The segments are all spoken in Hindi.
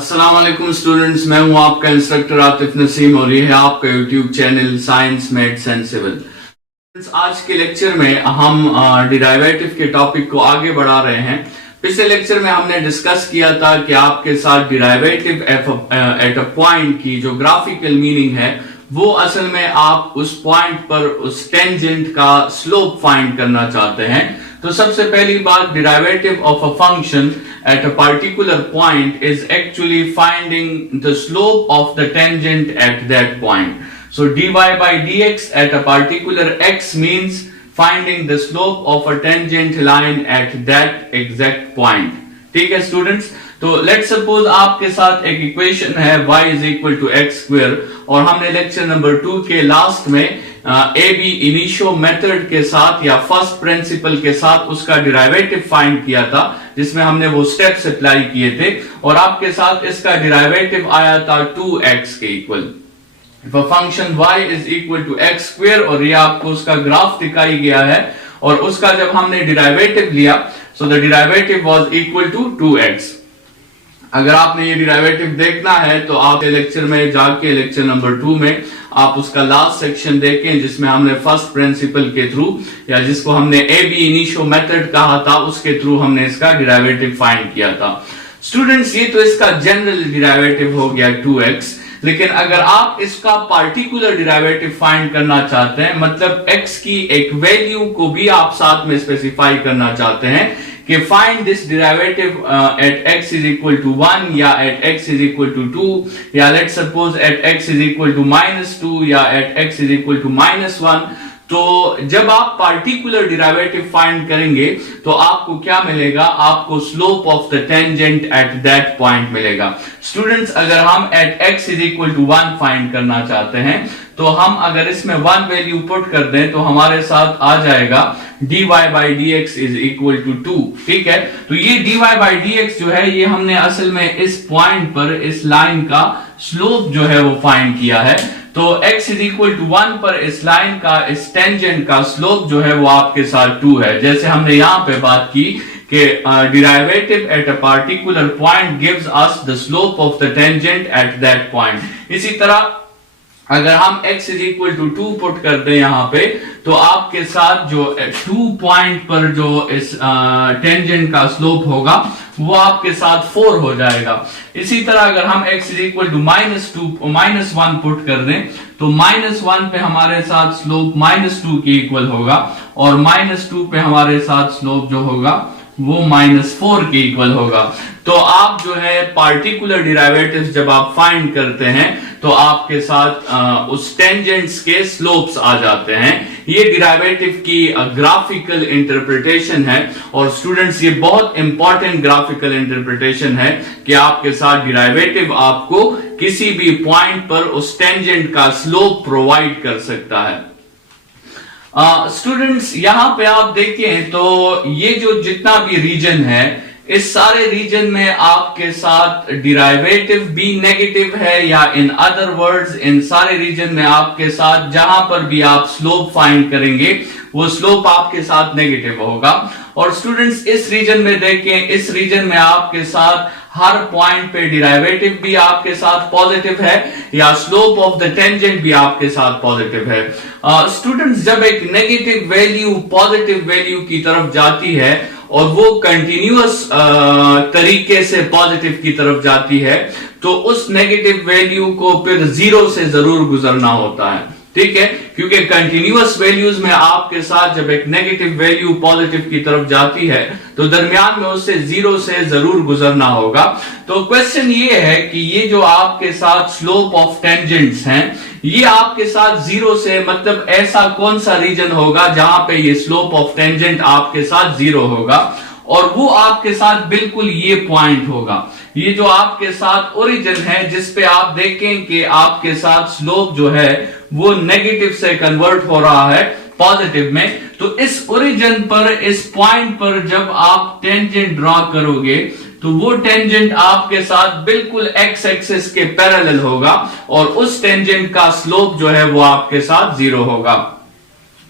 अस्सलाम वालेकुम स्टूडेंट्स, मैं हूं आपका इंस्ट्रक्टर आतिफ नसीम और ये है आपका YouTube channel science maths and civil. आज के लेक्चर में हम डिराइवेटिव के टॉपिक को आगे बढ़ा रहे हैं। पिछले लेक्चर में हमने डिस्कस किया था कि आपके साथ डिराइवेटिव एट अ पॉइंट की जो ग्राफिकल मीनिंग है वो असल में आप उस पॉइंट पर उस टेंजेंट का स्लोप फाइंड करना चाहते हैं। तो सबसे पहली बात, derivative of a function at a particular point is actually finding the slope of the tangent at that point. So dy by dx at a particular x means finding the slope of a tangent line at that exact point. ठीक है स्टूडेंट्स, तो लेट सपोज आपके साथ एक इक्वेशन है y is equal to x square और हमने लेक्चर नंबर 2 के लास्ट में AB इनिशियो मेथड के साथ या फर्स्ट प्रिंसिपल के साथ उसका डिराइवेटिव फाइंड किया था, जिसमें हमने वो स्टेप्स अप्लाई किए थे और आपके साथ इसका डिराइवेटिव आया था 2x के equal. If a function y is equal to x square और ये आपको उसका ग्राफ दिखाई गया है और उसका जब हमने डिराइवेटिव लिया so the derivative was equal to 2x। अगर आपने ये डिराइवेटिव देखना है तो आप लेक्चर में जाके लेक्चर नंबर 2 में आप उसका लास्ट सेक्शन देखें जिसमें हमने फर्स्ट प्रिंसिपल के थ्रू या जिसको हमने AB इनिशियो मेथड कहा था उसके थ्रू हमने इसका डिराइवेटिव फाइंड किया था। स्टूडेंट्स, ये तो इसका जनरल डिराइवेटिव हो गया 2x, लेकिन अगर आप इसका पार्टिकुलर डिराइवेटिव फाइंड करना चाहते हैं, मतलब x की एक वैल्यू को भी आप साथ में स्पेसिफाई करना चाहते हैं कि find this derivative at x is equal to 1 या at x is equal to 2 या let suppose at x is equal to -2 या at x is equal to -1, तो जब आप पार्टिकुलर डिराइवेटिव फाइंड करेंगे तो आपको क्या मिलेगा? आपको slope of the tangent at that point मिलेगा। स्टूडेंट्स, अगर हम at x is equal to 1 find करना चाहते हैं तो हम अगर इसमें 1 वैल्यू पुट कर दें तो हमारे साथ आ जाएगा dy by dx is equal to 2। ठीक है, तो ये dy by dx जो है ये हमने असल में इस पॉइंट पर इस लाइन का स्लोप जो है वो फाइंड किया है। तो x इज इक्वल टू 1 पर इस लाइन का इस टेंजेंट का स्लोप जो है वो आपके साथ 2 है। जैसे हमने यहाँ पे बात की कि derivative at a particular point gives us the slope of the tangent at that point. इसी तरह अगर हम x is equal to 2 put कर दें यहाँ पे तो आपके साथ जो 2 पॉइंट पर जो इस टेंजेंट का स्लोप होगा वो आपके साथ 4 हो जाएगा। इसी तरह अगर हम x is equal to -1 put कर दें तो -1 पे हमारे साथ स्लोप -2 के इक्वल होगा और -2 पे हमारे साथ स्लोप जो होगा वो -4 के इक्वल होगा। तो आप जो है पार्टिकुलर डिराइवेटिव जब आप फाइंड करते हैं तो आपके साथ उस टेंजेंट्स के स्लोप्स आ जाते हैं। ये डिराइवेटिव की ग्राफिकल इंटरप्रिटेशन है और स्टूडेंट्स ये बहुत इंपॉर्टेंट ग्राफिकल इंटरप्रिटेशन है कि आपके साथ डिराइवेटिव आपको किसी भी पॉइंट पर उस टेंजेंट का स्लोप प्रोवाइड कर सकता है। स्टूडेंट्स, यहां पे आप देखें तो ये जो जितना भी रीजन है इस सारे रीजन में आपके साथ डिराइवेटिव भी नेगेटिव है या इन अदर वर्ड्स इन सारे रीजन में आपके साथ जहां पर भी आप स्लोप फाइंड करेंगे वो स्लोप आपके साथ नेगेटिव होगा। और स्टूडेंट्स, इस रीजन में देखें, इस रीजन में आपके साथ हर पॉइंट पे डिराइवेटिव भी आपके साथ पॉजिटिव है या स्लोप ऑफ द टेंजेंट भी आपके साथ पॉजिटिव है। स्टूडेंट्स, जब एक नेगेटिव वैल्यू पॉजिटिव वैल्यू की तरफ जाती है और वो कंटिन्यूअस तरीके से पॉजिटिव की तरफ जाती है तो उस नेगेटिव वैल्यू को फिर 0 से जरूर गुजरना होता है। ठीक है, क्योंकि कंटिन्यूअस वैल्यूज में आपके साथ जब एक नेगेटिव वैल्यू पॉजिटिव की तरफ जाती है तो दरमियान में उससे 0 से जरूर गुजरना होगा। तो क्वेश्चन ये है कि ये जो आपके साथ स्लोप ऑफ टेंजेंट्स हैं ये आपके साथ 0 से, मतलब ऐसा कौन सा रीजन होगा जहां पे ये स्लोप ऑफ टेंजेंट आपके साथ 0 होगा और वो आपके साथ बिल्कुल ये पॉइंट होगा। ये जो आपके साथ ओरिजिन है जिसपे आप देखें कि आपके साथ स्लोप जो है वो नेगेटिव से कन्वर्ट हो रहा है पॉजिटिव में, तो इस ओरिजिन पर इस पॉइंट पर जब आप टेंजेंट ड्रॉ करोगे तो वो टेंजेंट आपके साथ बिल्कुल एक्स एक्सिस के पैरेलल होगा और उस टेंजेंट का स्लोप जो है वो आपके साथ 0 होगा।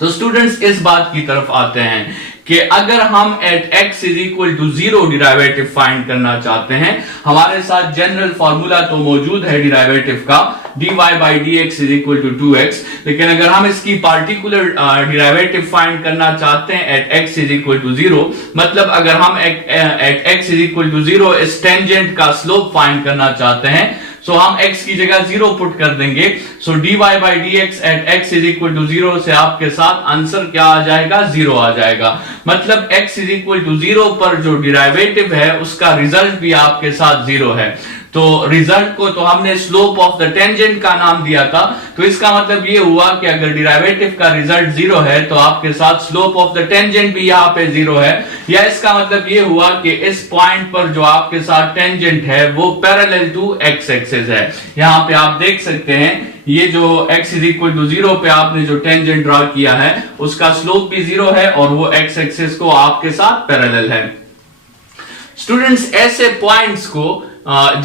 तो स्टूडेंट्स, इस बात की तरफ आते हैं कि अगर हम at x is equal to 0 derivative find करना चाहते हैं, हमारे साथ जनरल फॉर्मूला तो मौजूद है डिराइवेटिव का dy by d x is equal to 2x, लेकिन अगर हम इसकी पार्टिकुलर डिराइवेटिव फाइंड करना चाहते हैं at x is equal to 0, मतलब अगर हम at x is equal to 0 इस टेंजेंट का स्लोप फाइंड करना चाहते हैं, सो हम x की जगह 0 पुट कर देंगे। So dy by d x at x is equal to 0 से आपके साथ आंसर क्या आ जाएगा, 0 आ जाएगा। मतलब x इज इक्वल टू 0 पर जो डिराइवेटिव है उसका रिजल्ट भी आपके साथ 0 है। तो रिजल्ट को तो हमने स्लोप ऑफ द टेंजेंट का नाम दिया था, तो इसका मतलब ये हुआ कि अगर डिराइवेटिव का रिजल्ट 0 है तो आपके साथ स्लोप ऑफ द टेंजेंट भी यहाँ पे 0 है, या इसका मतलब ये हुआ कि इस पॉइंट पर जो आपके साथ टेंजेंट है वो पैरेलल टू एक्स एक्सिस है। यहाँ पे आप देख सकते हैं ये जो x इज इक्वल टू 0 पे आपने जो टेंजेंट ड्रॉ किया है उसका स्लोप भी 0 है और वो x एक्सिस को आपके साथ पैरेलल है। स्टूडेंट्स, ऐसे पॉइंट्स को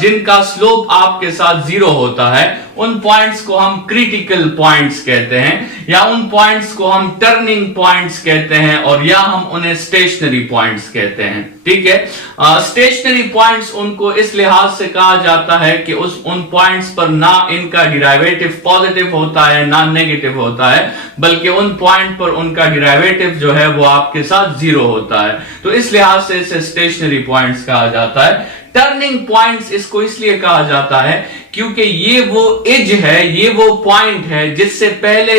जिनका स्लोप आपके साथ 0 होता है उन पॉइंट्स को हम क्रिटिकल पॉइंट्स कहते हैं, या उन पॉइंट्स को हम टर्निंग पॉइंट्स कहते हैं, और या हम उन्हें स्टेशनरी पॉइंट्स कहते हैं। ठीक है, स्टेशनरी पॉइंट्स उनको इस लिहाज से कहा जाता है कि उन पॉइंट्स पर ना इनका डिराइवेटिव पॉजिटिव होता है ना नेगेटिव होता है, बल्कि उन पॉइंट पर उनका डिराइवेटिव जो है वो आपके साथ 0 होता है, तो इस लिहाज से इसे स्टेशनरी पॉइंट्स कहा जाता है। टर्निंग पॉइंट्स इसको इसलिए कहा जाता है क्योंकि ये वो एज है, ये वो पॉइंट है जिससे पहले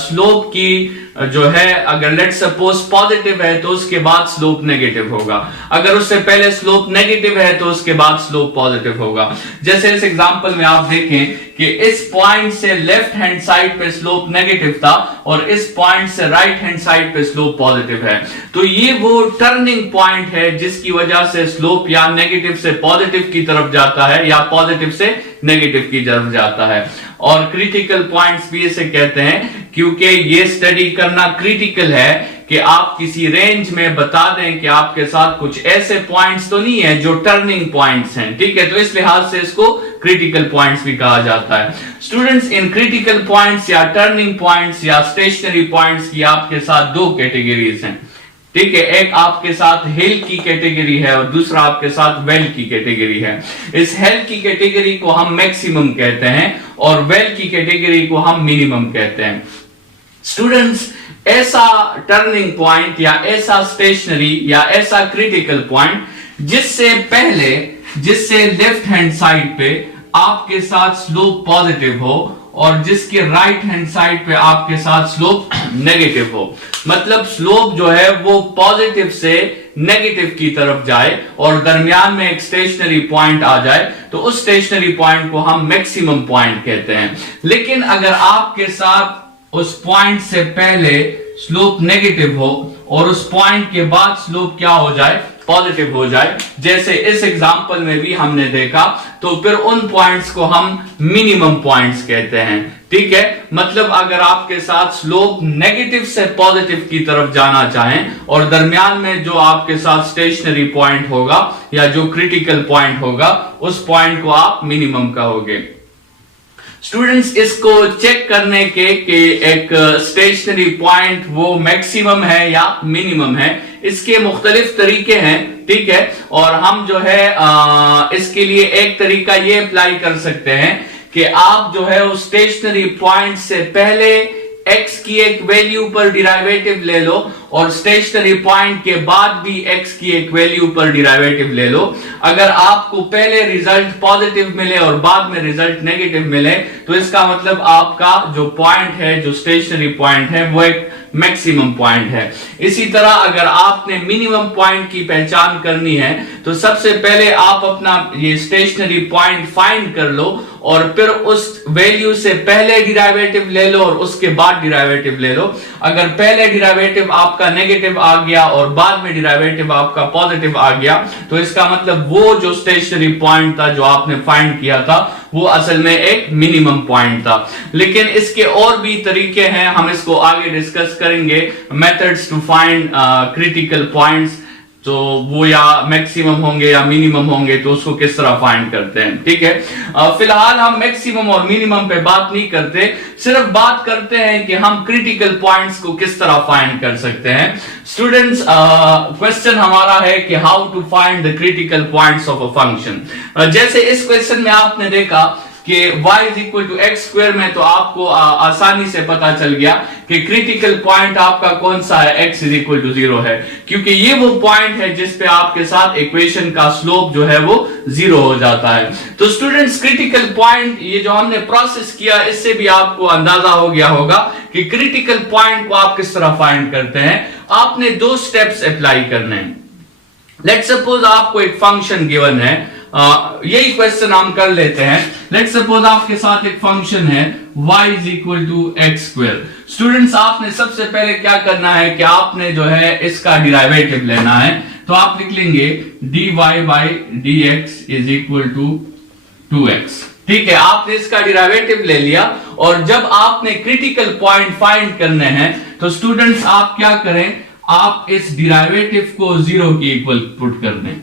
स्लोप की जो है, अगर लेट्स सपोज पॉजिटिव है तो उसके बाद स्लोप नेगेटिव होगा, अगर उससे पहले स्लोप नेगेटिव है तो उसके बाद स्लोप पॉजिटिव होगा। जैसे इस एग्जांपल में आप देखें कि इस पॉइंट से लेफ्ट हैंड साइड पे स्लोप नेगेटिव था और इस पॉइंट से राइट हैंड साइड पे स्लोप पॉजिटिव है, तो ये वो टर्निंग पॉइंट है जिसकी वजह से स्लोप या नेगेटिव से पॉजिटिव की तरफ जाता है या पॉजिटिव से नेगेटिव की तरफ जाता है। और क्रिटिकल पॉइंट्स भी इसे कहते हैं क्योंकि ये स्टडी करना क्रिटिकल है कि आप किसी रेंज में बता दें कि आपके साथ कुछ ऐसे पॉइंट्स तो नहीं है जो टर्निंग पॉइंट्स हैं। ठीक है, तो इस लिहाज से इसको क्रिटिकल पॉइंट्स भी कहा जाता है। स्टूडेंट्स, इन क्रिटिकल पॉइंट्स या टर्निंग पॉइंट्स या स्टेशनरी पॉइंट्स की आपके साथ दो कैटेगरीज हैं। ठीक है, एक आपके साथ हिल की कैटेगरी है और दूसरा आपके साथ वेल की कैटेगरी है। इस हिल की कैटेगरी को हम मैक्सिमम कहते हैं और वेल की कैटेगरी को हम मिनिमम कहते हैं। स्टूडेंट्स, ऐसा टर्निंग पॉइंट या ऐसा स्टेशनरी या ऐसा क्रिटिकल पॉइंट जिससे लेफ्ट हैंड साइड पे आपके साथ स्लोप पॉजिटिव हो और जिसके राइट हैंड साइड पे आपके साथ स्लोप नेगेटिव हो, मतलब स्लोप जो है वो पॉजिटिव से नेगेटिव की तरफ जाए और दरमियान में एक स्टेशनरी पॉइंट आ जाए, तो उस स्टेशनरी पॉइंट को हम मैक्सिमम पॉइंट कहते हैं। लेकिन अगर आपके साथ उस पॉइंट से पहले स्लोप नेगेटिव हो और उस पॉइंट के बाद स्लोप क्या हो जाए, पॉजिटिव हो जाए, जैसे इस एग्जांपल में भी हमने देखा, तो फिर उन पॉइंट्स को हम मिनिमम पॉइंट्स कहते हैं। ठीक है, मतलब अगर आपके साथ स्लोप नेगेटिव से पॉजिटिव की तरफ जाना चाहें और दरमियान में जो आपके साथ स्टेशनरी पॉइंट होगा या जो क्रिटिकल पॉइंट होगा उस पॉइंट को आप मिनिमम कहोगे। स्टूडेंट्स, इसको चेक करने के कि एक स्टेशनरी पॉइंट वो मैक्सिमम है या मिनिमम है, इसके मुख्तलिफ तरीके हैं। ठीक है, और हम जो है इसके लिए एक तरीका ये अप्लाई कर सकते हैं कि आप जो है उस स्टेशनरी पॉइंट से पहले x की एक वैल्यू पर डिराइवेटिव ले लो और स्टेशनरी पॉइंट के बाद भी x की एक वैल्यू पर डिराइवेटिव ले लो। अगर आपको पहले रिजल्ट पॉजिटिव मिले और बाद में रिजल्ट नेगेटिव मिले, तो इसका मतलब आपका जो पॉइंट है, जो स्टेशनरी पॉइंट है, वो एक मैक्सिमम पॉइंट है। इसी तरह अगर आपने मिनिमम पॉइंट की पहचान करनी है तो सबसे पहले आप अपना ये स्टेशनरी पॉइंट फाइंड कर लो और फिर उस वैल्यू से पहले डिराइवेटिव ले लो और उसके बाद डिराइवेटिव ले लो। अगर पहले डिराइवेटिव आपका नेगेटिव आ गया और बाद में डिराइवेटिव आपका पॉजिटिव आ गया, तो इसका मतलब वो जो स्टेशनरी पॉइंट था जो आपने फाइंड किया था वो असल में एक मिनिमम पॉइंट था। लेकिन इसके और भी तरीके हैं, हम इसको आगे डिस्कस करेंगे। Methods to find critical points, तो वो या मैक्सिमम होंगे या मिनिमम होंगे, तो उसको किस तरह फाइंड करते हैं। ठीक है, फिलहाल हम मैक्सिमम और मिनिमम पे बात नहीं करते, सिर्फ बात करते हैं कि हम क्रिटिकल पॉइंट्स को किस तरह फाइंड कर सकते हैं। स्टूडेंट्स, क्वेश्चन हमारा है कि how to find the critical points of a function. जैसे इस क्वेश्चन में आपने देखा कि y is equal to x square में, तो आपको आसानी से पता चल गया कि क्रिटिकल पॉइंट आपका कौन सा है, x इज इक्वल टू 0 है, क्योंकि ये वो पॉइंट है जिस पे आपके साथ इक्वेशन का स्लोप जो है वो 0 हो जाता है। तो स्टूडेंट्स, क्रिटिकल पॉइंट ये जो हमने प्रोसेस किया, इससे भी आपको अंदाजा हो गया होगा कि क्रिटिकल पॉइंट को आप किस तरह फाइंड करते हैं। आपने 2 स्टेप्स अप्लाई करने हैं। लेट्स सपोज आपको एक फंक्शन गिवन है, यही क्वेश्चन हम कर लेते हैं। लेट्स सपोज आपके साथ एक फंक्शन है y is equal to x square. Students, आपने सबसे पहले क्या करना है कि आपने जो है इसका डिराइवेटिव लेना है, तो आप लिख लेंगे dy by dx is equal to 2x। ठीक है, आपने इसका डिराइवेटिव ले लिया, और जब आपने क्रिटिकल पॉइंट फाइंड करने हैं, तो स्टूडेंट्स आप क्या करें, आप इस डिराइवेटिव को 0 के इक्वल पुट कर दें।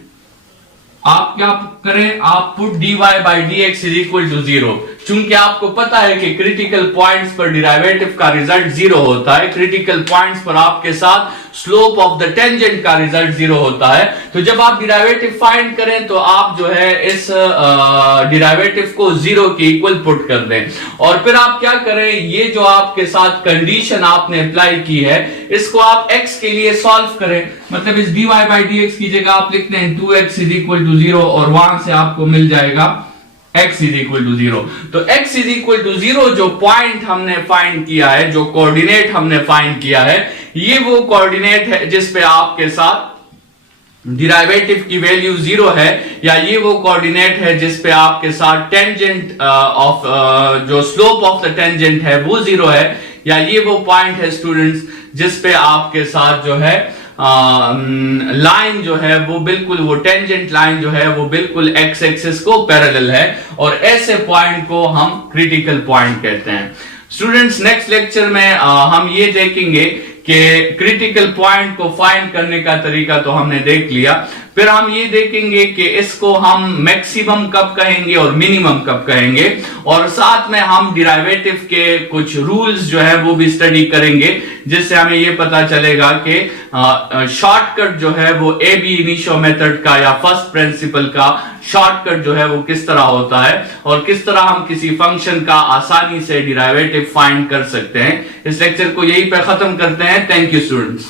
आप क्या करें, आप put dy by dx is equal to 0। चूंकि आपको पता है कि क्रिटिकल पॉइंट्स पर डिराइवेटिव का रिजल्ट 0 होता है, क्रिटिकल पॉइंट्स पर आपके साथ स्लोप ऑफ द टेंजेंट का रिजल्ट 0 होता है, तो जब आप डिराइवेटिव फाइंड करें तो आप जो है इस डिराइवेटिव को 0 के इक्वल पुट कर दें। और फिर आप क्या करें, ये जो आपके साथ कंडीशन आपने अप्लाई की है, इसको आप x के लिए सॉल्व करें। मतलब इस dy बाई dx की जगह आप लिखते हैं 2x इज इक्वल टू 0, और वहां से आपको मिल जाएगा x इज इक्वल टू 0। तो x इज इक्वल टू 0 जो पॉइंट हमने फाइंड किया है, जो कोऑर्डिनेट हमने फाइंड किया है, ये वो कोऑर्डिनेट है जिस पे आपके साथ डिराइवेटिव की वैल्यू 0 है, या ये वो कोऑर्डिनेट है जिस पे आपके साथ टेंजेंट ऑफ जो स्लोप ऑफ द टेंजेंट है वो 0 है, या ये वो पॉइंट है स्टूडेंट्स जिस पे आपके साथ जो है लाइन जो है वो बिल्कुल, वो टेंजेंट लाइन जो है वो बिल्कुल एक्स एक्सिस को पैरेलल है, और ऐसे पॉइंट को हम क्रिटिकल पॉइंट कहते हैं। स्टूडेंट्स, नेक्स्ट लेक्चर में हम ये देखेंगे कि क्रिटिकल पॉइंट को फाइंड करने का तरीका तो हमने देख लिया, फिर हम ये देखेंगे कि इसको हम मैक्सिमम कब कहेंगे और मिनिमम कब कहेंगे, और साथ में हम डिराइवेटिव के कुछ रूल्स जो है वो भी स्टडी करेंगे, जिससे हमें ये पता चलेगा कि शॉर्टकट जो है वो ab इनिशियो मेथड का या फर्स्ट प्रिंसिपल का शॉर्टकट जो है वो किस तरह होता है, और किस तरह हम किसी फंक्शन का आसानी से डिराइवेटिव फाइंड कर सकते हैं। इस लेक्चर को यहीं पे खत्म करते हैं। Thank you students.